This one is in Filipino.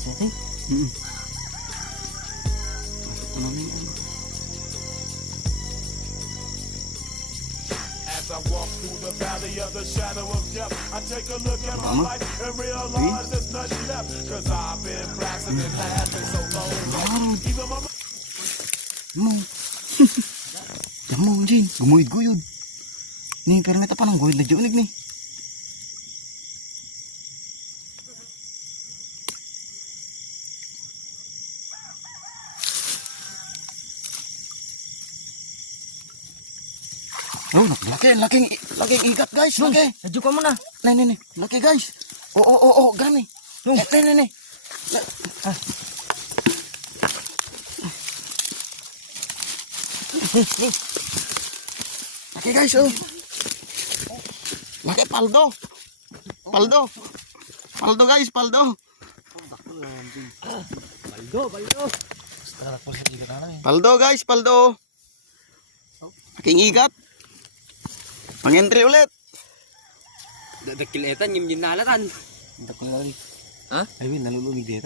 Okay? Pasok ko namin yan. As I walk through the valley of the shadow of death, I take a look at my life and realize there's nothing left. Cause I've been blasting and laughing so long. Even my Mo. Damo, Jin. Gumuyod-guyod. Ni, pero may pa ng guyod na dyan ni. Oh, laking ikat guys, laki. Medyo ka muna. Nih, laki guys. Oh, gani. Nih. Laki guys, oh. Laki paldo guys, paldo. Paldo guys, paldo. Laking ikat. Pang-entry ulit. Dakiletan, yung ginalatan. Dakil lagi. Ha? Ay, nalulunig diyan.